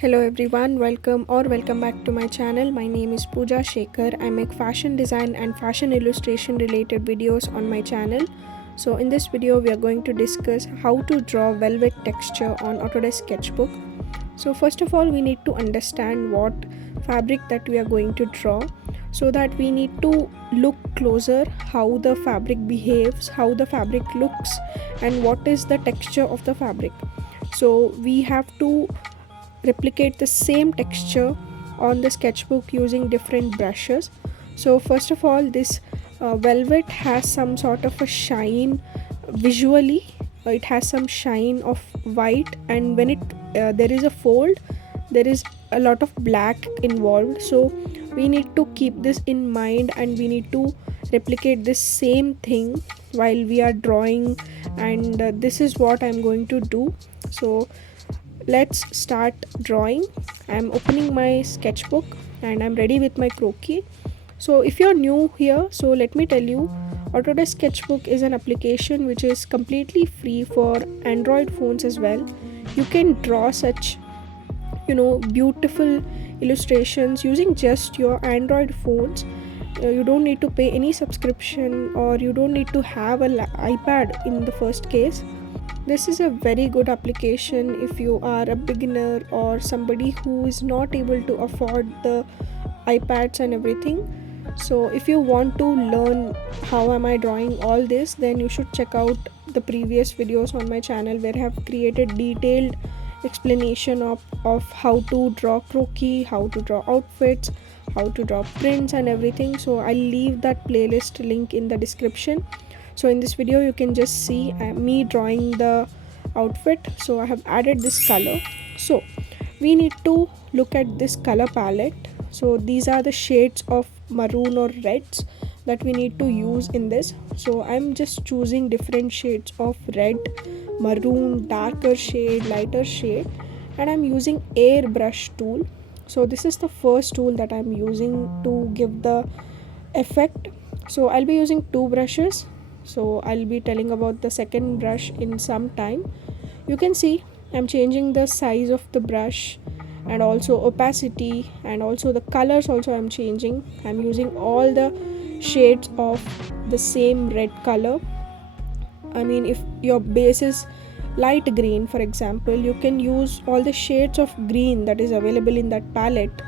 Hello everyone, welcome back to my channel. My name is Pooja Shekhar. I make fashion design and fashion illustration related videos on my channel. So in this video we are going to discuss how to draw velvet texture on Autodesk Sketchbook. So first of all we need to understand what fabric that we are going to draw, so that we need to look closer how the fabric behaves, how the fabric looks, and what is the texture of the fabric. So we have to replicate the same texture on the sketchbook using different brushes. So first of all, this velvet has some sort of a shine visually. It has some shine of white, and when there is a fold, there is a lot of black involved. So we need to keep this in mind, and we need to replicate this same thing while we are drawing, and this is what I'm going to do. So let's start drawing. I'm opening my sketchbook and I'm ready with my croquis. So if you're new here, so let me tell you, Autodesk Sketchbook is an application which is completely free for Android phones as well. You can draw such beautiful illustrations using just your Android phones. You don't need to pay any subscription, or you don't need to have an iPad in the first case. This is a very good application if you are a beginner or somebody who is not able to afford the iPads and everything. So if you want to learn how am I drawing all this, then you should check out the previous videos on my channel where I have created detailed explanation of how to draw croquis, how to draw outfits, how to draw prints and everything. So I'll leave that playlist link in the description. So in this video you can just see me drawing the outfit. So I have added this color. So we need to look at this color palette. So these are the shades of maroon or reds that we need to use in this. So I'm just choosing different shades of red, maroon, darker shade, lighter shade, and I'm using airbrush tool. So this is the first tool that I'm using to give the effect. So I'll be using two brushes. So I'll be telling about the second brush in some time. You can see I'm changing the size of the brush, and also opacity, and also the colors also I'm changing. I'm using all the shades of the same red color. I mean, if your base is light green, for example, you can use all the shades of green that is available in that palette,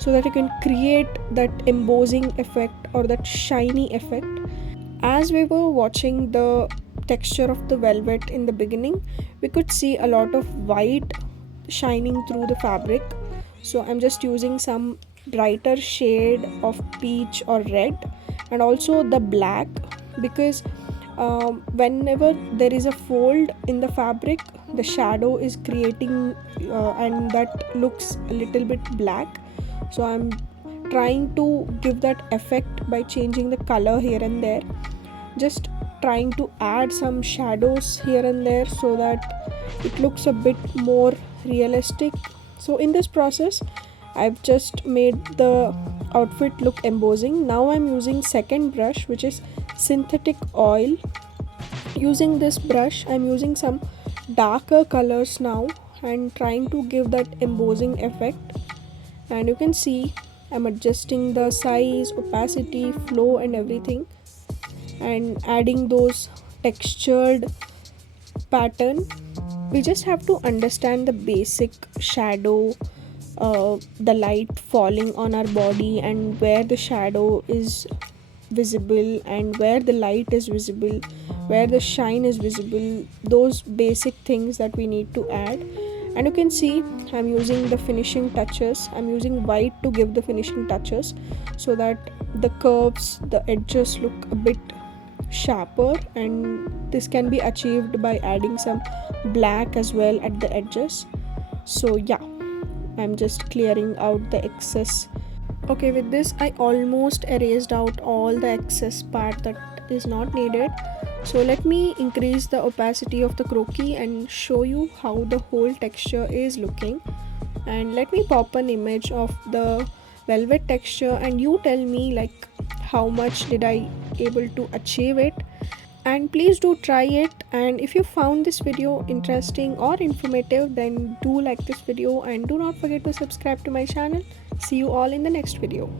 so that you can create that embossing effect or that shiny effect. As we were watching the texture of the velvet in the beginning, we could see a lot of white shining through the fabric. So I'm just using some brighter shade of peach or red, and also the black, because whenever there is a fold in the fabric, the shadow is creating and that looks a little bit black. So I'm trying to give that effect by changing the color here and there, just trying to add some shadows here and there so that it looks a bit more realistic. So in this process I've just made the outfit look embossing. Now I'm using second brush, which is synthetic oil. Using this brush I'm using some darker colors now and trying to give that embossing effect. And you can see I'm adjusting the size, opacity, flow and everything, and adding those textured pattern. We just have to understand the basic shadow, the light falling on our body, and where the shadow is visible and where the light is visible, where the shine is visible, those basic things that we need to add. And you can see I'm using the finishing touches. I'm using white to give the finishing touches, so that the curves, the edges look a bit sharper, and this can be achieved by adding some black as well at the edges. So yeah, I'm just clearing out the excess. Okay, with this I almost erased out all the excess part that is not needed. So let me increase the opacity of the croquis and show you how the whole texture is looking. And let me pop an image of the velvet texture, and you tell me like how much did I able to achieve it. and please do try it. And if you found this video interesting or informative, then do like this video and do not forget to subscribe to my channel. See you all in the next video.